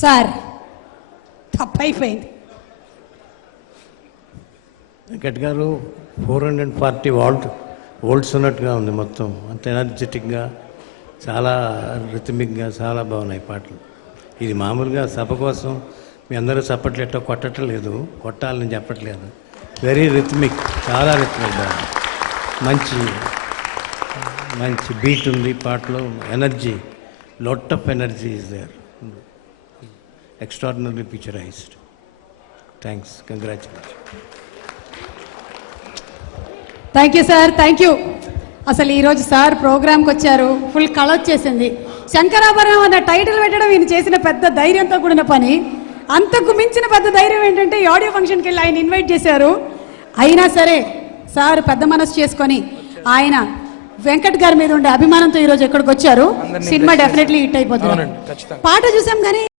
Sir తప్పైపోయింది. వెంకట్ గారు 440 volts ఉన్నట్టుగా ఉంది మొత్తం, అంత ఎనర్జెటిక్గా, చాలా రిథమిక్గా, చాలా బాగున్నాయి పాటలు. ఇది మామూలుగా సభ కోసం మీ అందరూ చప్పట్లేటో కొట్టడం లేదు, కొట్టాలని చెప్పట్లేదు. వెరీ రిథమిక్, చాలా రిథమిక్, మంచి మంచి బీట్ ఉంది పాటలో, energy, lot of energy is there, extraordinary picturised. Thanks, congratulation. Thank you sir, thank you. అసలు ఈరోజు సార్ ప్రోగ్రామ్కి వచ్చారు, ఫుల్ కళ వచ్చేసింది. శంకరాభరణం అన్న టైటిల్ పెట్టడం ఈయన చేసిన పెద్ద ధైర్యంతో కూడిన పని. అంతకు మించిన పెద్ద ధైర్యం ఏంటంటే ఈ ఆడియో ఫంక్షన్కి వెళ్ళి ఆయన ఇన్వైట్ చేశారు. అయినా సరే సార్ పెద్ద మనసు చేసుకొని ఆయన వెంకట్ గారి మీద ఉండే అభిమానంతో ఈరోజు ఎక్కడికి వచ్చారు. సినిమా డెఫినెట్లీ హిట్ అయిపోతుంది. పాట చూసాం కానీ